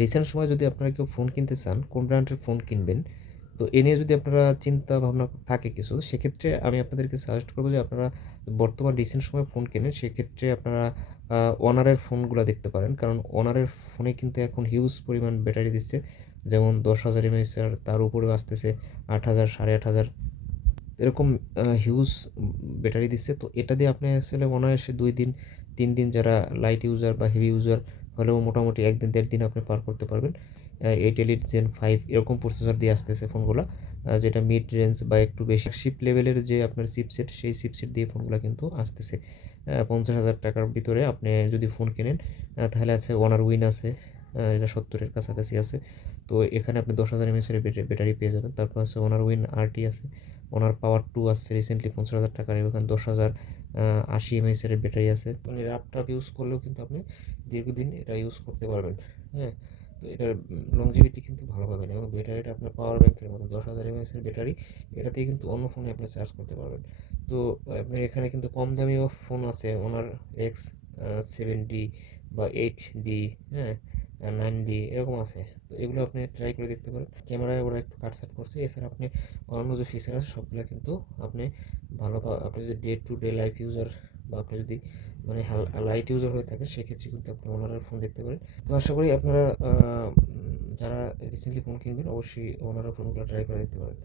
Recent সময়ে যদি আপনারা কেউ ফোন কিনতে চান, কোন ব্র্যান্ডের ফোন কিনবেন, তো এ নিয়ে যদি আপনারা চিন্তা ভাবনা থাকে কিছু, সেক্ষেত্রে আমি আপনাদেরকে সাজেস্ট করব যে আপনারা বর্তমান রিসেন্ট সময়ে ফোন কেনেন, সেক্ষেত্রে আপনারা ওনারের ফোনগুলো দেখতে পারেন। কারণ ওনারের ফোনে কিন্তু এখন হিউজ পরিমাণ ব্যাটারি দিচ্ছে, যেমন 10,000 এমএএইচ, আর তার উপরেও আসতেছে 8,000, 8,500, এরকম হিউজ ব্যাটারি দিচ্ছে। তো এটা দিয়ে আপনি আসলে অনায়াসে 2 দিন 3 দিন, যারা লাইট ইউজার বা হেভি ইউজার হলেও মোটামুটি 1 দিন 1.5 দিন আপনি পার করতে পারবেন। 8 এলিট জেন 5 এরকম প্রসেসর দিয়ে আসতেছে ফোনগুলো, যেটা মিড রেঞ্জ বা একটু বেশি শিপ লেভেলের যে আপনার চিপসেট, সেই চিপসেট দিয়ে ফোনগুলো কিন্তু আসতেছে। 50,000 টাকার ভিতরে আপনি যদি ফোন কেনেন, তাহলে আছে ওনার উইন আছে, এটা 70-এর কাছাকাছি আছে। তো এখানে আপনি 10,000 এমএএইচের ব্যাটারি পেয়ে যাবেন। তারপর আছে ওনার উইন আরটি আছে, ওনার পাওয়ার 2 আসছে রিসেন্টলি 50,000 টাকার, এখানে 10,000 80 এমএএইচের ব্যাটারি আছে। মানে ল্যাপটপ ইউজ করলেও কিন্তু আপনি দীর্ঘদিন এটা ইউজ করতে পারবেন। হ্যাঁ, তো এটার লংজিভিটি কিন্তু ভালো পাবেন, এবং ব্যাটারিটা আপনার পাওয়ার ব্যাংকের মতো 10,000 এমএএইচের ব্যাটারি, এটা দিয়ে কিন্তু অন্য ফোনে আপনি চার্জ করতে পারবেন। তো আপনার এখানে কিন্তু কম দামিও ফোন আছে, ওনার X7D বা 8D, হ্যাঁ, 9D এরকম আছে। তো এগুলো আপনি ট্রাই করে দেখতে পারেন। ক্যামেরায় ওরা একটু কাটছাট করছে, এছাড়া আপনি অন্যান্য যে ফিচার আছে সবগুলো কিন্তু আপনি ভালো আপনি যদি day to day life user বা আপনি যদি মানে লাইট ইউজার হয়ে থাকে, সেক্ষেত্রে কিন্তু আপনি ওনারের ফোন দেখতে পারেন। তো আশা করি আপনারা যারা রিসেন্টলি ফোন কিনবেন, অবশ্যই ওনারের ফোনগুলো ট্রাই করে দেখতে পারেন।